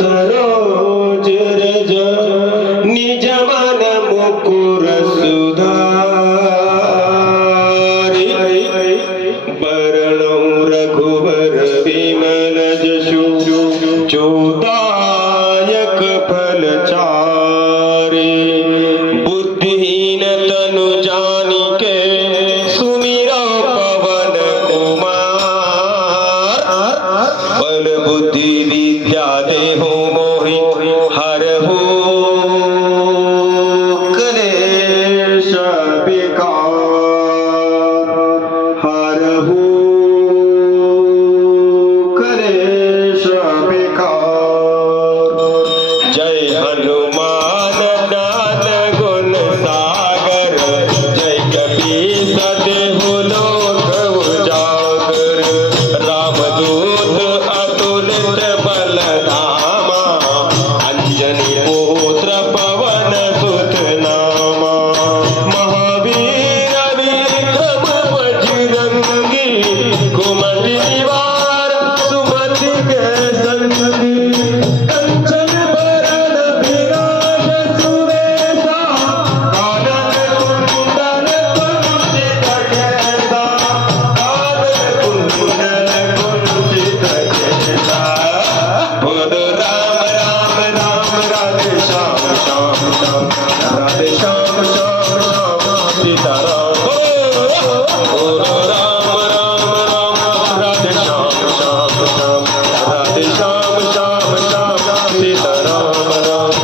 सरोज रज निज मन मुकुर सुधारि बरणौ रघुवर विमल जसु चोदायक फल चारि बुद्धिहीन तनु जानिके सुमिरौ पवन कुमार बल बुद्धि विद्या देहु मोहि हरहु क्लेश विकार हरहु क्लेश विकार जय हनुमान ज्ञान गुण सागर जय कपीस देहु लोक उजागर रामदूत अतुलित बल धामा अंजनी पुत्र पवन सुत नामा महावीर विक्रम बजरंगी कुमति निवार सुमति के संगी कंचन बरन विराज सुवेशा कानन कुंडल कुंचित केसा कानन कुंडल कुंचित केसा बोल राम राम राम राधे श्याम श्याम श्याम राधे श्याम श्याम श्याम सीताराम बोल राम राम राम राधे श्याम श्याम श्याम राधे श्याम श्याम श्याम सीताराम राम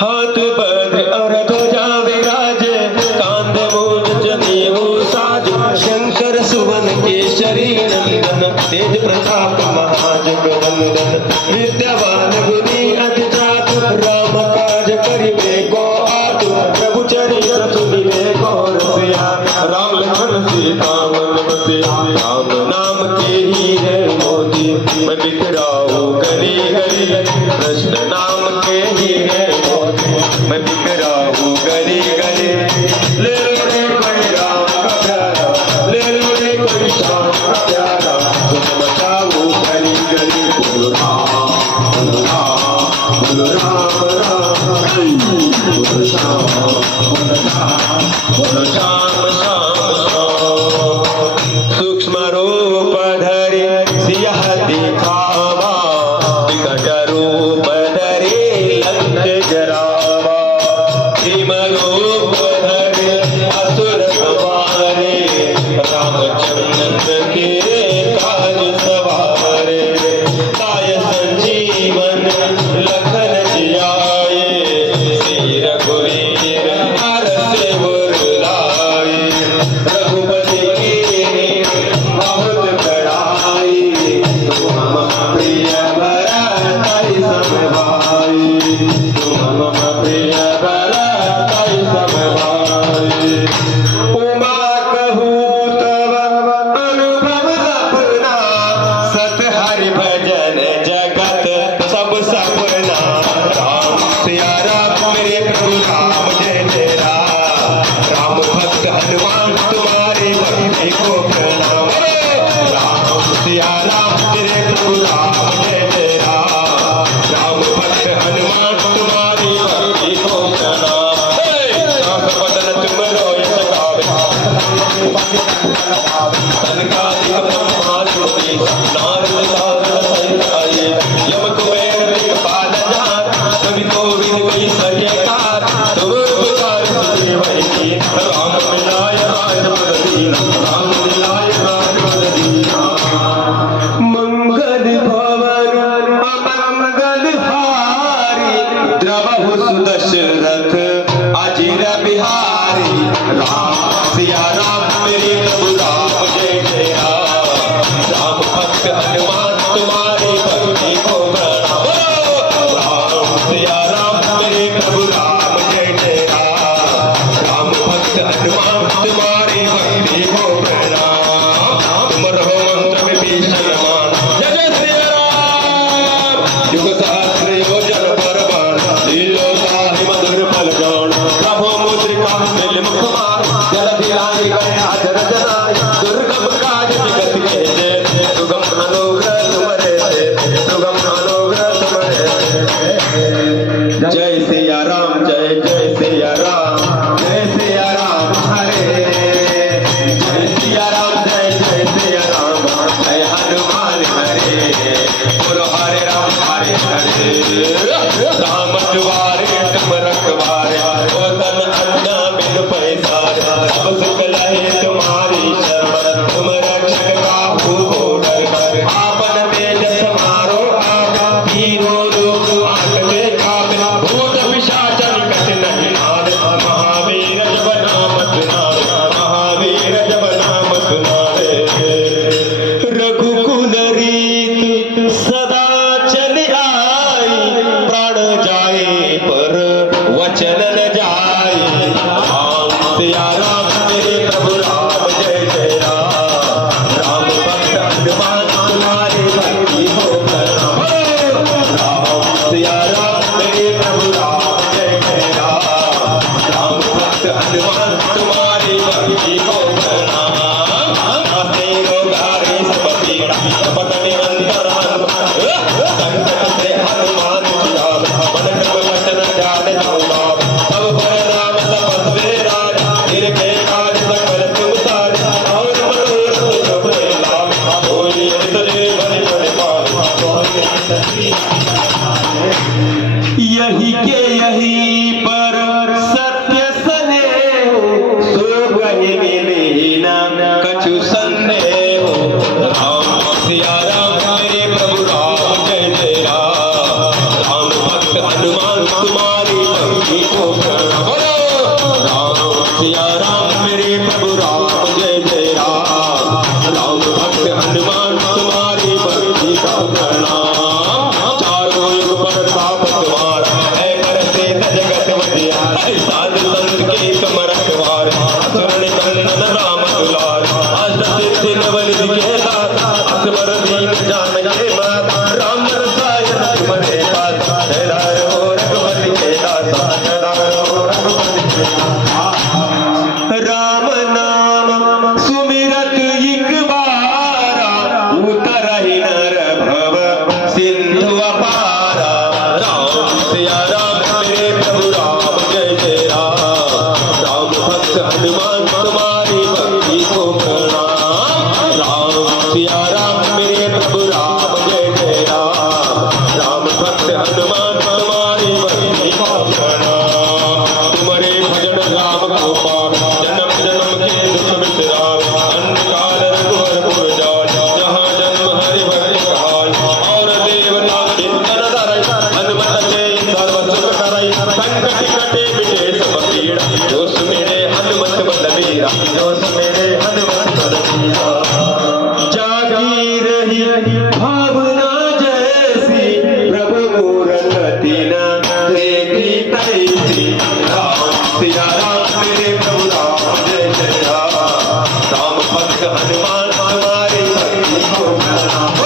हाथ पद और ध्वजा विराजे कांध मूज जनेऊ साज शंकर सुवन केसरी नंदन तेज प्रताप महाजगवंदन विद्यावान गुणी अति चातुर राम काज करिबे को आतुर प्रभु चरित्र सुनिबे को रसिया राम लखन सीता मन बसिया राम नाम के ही है मोती मैं बिखराऊं गली गली कृष्ण नाम के ही है मोती मैं बिखराऊं गली गली ले लो रे कोई राम का प्यारा ले लो रे कोई श्याम का प्यारा तुम बचाओ गली गली बोलो राम राम बोलो राम राम बोलो श्याम बोलो राम बोलो श्याम श्याम श्याम सूक्ष्म रूप धरि सिया दिखावा विकट रूप धरि लंक जरावा भीम रूप धरि असुर संहारे रामचंद्र के काज सवारे काय संजीवन लखन जियाए श्री रघुवीर हरष उर लाए रघुपति कीन्ही बहुत बड़ाई तुम मम प्रिय भरतहि सम भाई तुम मम प्रिय भरतहि सम भाई उमा कहूँ तब अनुभव अपना सत हरि भजन जगत सब सपना राम सिया राम मेरे प्रभु राम जय जय राम भक्त हनुमान तुम्हारी भक्ति को प्रणाम राम सिया राम मेरे प्रभु राम जय जय राम भक्त हनुमान तुम्हारी भक्ति को प्रणाम श्वास बदन तुम रोय सगावे तनकादिक ब्रह्मा ज्योति नारद साधन सहिताये यम कुबेर दिक्पाल जात कवि कोविद कहि सके कार तुम उपकार सुदेव की राम मिलाय राजपद दीना राम मिलाय राजपद दीना मंगल भवन अमंगल हारी द्रवहु सुदशरथ अजिर बिहारी राम सिया राम मेरे प्रभु राम जय जय राम भक्त हनुमान तुम्हारी भक्ति को प्रणाम राम सिया राम मेरे प्रभु राम जय जय राम भक्त हनुमान तुम्हारी भक्ति को प्रणाम तुम रहो मंत्र विभीषण मान जय जय श्री राम युग सहस्र योजन पर बाण लीलो बोलो हरे राम राम द्वारे तुम रखवारे ओ तन अन्ना बिन पैसा सब सुख लहे तुम्हारी शरण तुम रक्षक काहू को डर आपन तेज समारो आप हीरो रूप आंख देखा भूत पिशाच निकट नहीं आवे महावीर जब नाम सुनावे महावीर जब नाम सुनावे रघुकुल रीत सदा चल आई प्राण जाए पर वचन न जाए राम सिया राम मेरे प्रभु राम जय जय राम भक्त हनुमान तुम्हारे भक्ति हो प्रणाम राम सिया राम मेरे प्रभु राम जय जय राम भक्त हनुमान तुम्हारी भक्ति हो प्रणाम आते रोगारे सब पीड़ा पत निरंतर संकट से हनुमान छुड़ावे मन क्रम वचन ध्यान जोड़ावे तब पर राम तपस्वी राज फिर के काज सकल तुम साज और मनोरथ जो बड़े लाभ होई तुझे बड़े बड़े पाप यही के यही पर सत्य सने सो कहे मिले ना कछु संदेह राम सिया राम मेरे प्रभु राम जय जय राम भक्त हनुमान तुम्हारी भक्ति को प्रणाम राम सिया राम मेरे प्रभु राम जय जय राम भक्त हनुमान तुम्हारी भक्ति को प्रणाम चारों युग पर ताप तुम्हारा है करते जगत वजिया साधु संत के कमर रखवार असुर निकंदन राम दुलार अष्ट सिद्धि नवनिधि के दाता असवर दीन जानके माता राम रसायन तुम्हारे पास जय हो रघुपति के दाता जय हो रघुपति के दाता राम नाम सुमिरत एक बारा उतरहि नर भव सिंधु अपारा राम सिया राम मेरे प्रभु राम जय जय राम भक्त हनुमान तुम्हारी भक्ति को प्रणाम राम सिया राम मेरे प्रभु राम जय जय राम भक्त हनुमान तुम्हारी भक्ति को प्रणाम तुम्हारे भजन राम को पावे जन्म जन्म के दुख बिसरावे अंधकार रघुवर जाय जहाँ जन्म हरि भक्त कहाय और देवता चिंतन धरय हनुमत के सर्व सुख करय संकट कटे मिटे सब पीड़ा जो सुमिरे हनुमत बलबीरा जो सुमिरे हनुमत बलबीरा जागी रही भावना जैसी प्रभु मूरति न देखी तैसी राम सिया राम मेरे प्रभु राम जय जय राम भक्त हनुमान तुम्हारी भक्ति को प्रणाम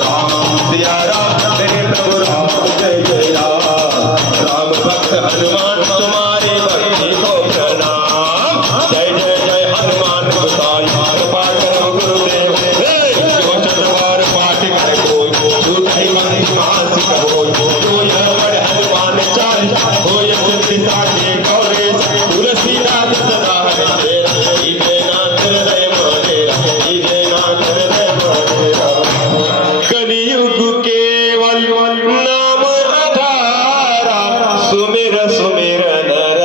राम सिया राम मेरे प्रभु राम जय जय राम भक्त हनुमान तुम्हारी भक्ति को प्रणाम जय जय जय हनुमान गोसाई कृपा करो गुरुदेव जो चतुर पाठ करे कोई झूठी मंत्र मासिक होय जो यह बड़ हनुमान चालीसा होय सिद्धि साधे गौरे तुलसीदास सदा हरे ईजे नाथ हृदय मोरेरा ईजे नाथ हृदय मोरेरा कलियुग केवल नाम आधारा सुमिर सुमिर नर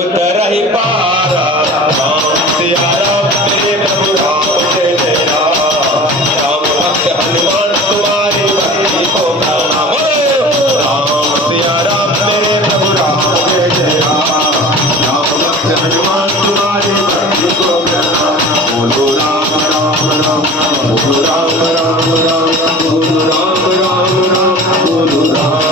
उतरहि पारा राम सिया राम मेरे प्रभु राम जय जय राम भक्त हनुमान तुम्हारी भक्ति को प्रणाम राम सिया राम मेरे प्रभु राम जय जय राम भक्त हनुमान तुम्हारी भक्ति को प्रणाम बोलो राम राम राम बोलो राम राम राम बोलो राम राम राम बोलो राम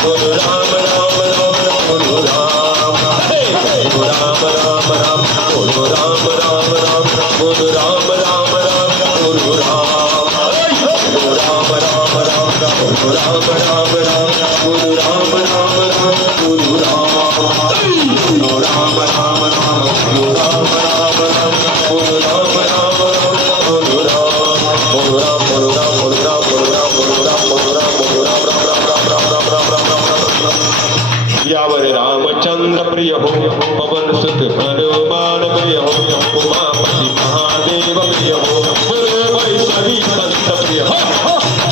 बोलो राम राम राम राम राम गुरु राम राम राम गुरु राम गुरु राम राम राम गुरु राम राम राम गुरु राम राम राम गुरु राम गुरु राम गुरु राम गुरु राम गुरु राम गुरु राम गुरु राम गुरु राम राम राम राम राम राम राम राम राम राम यावर रामचंद्र प्रिय हो पवन सुत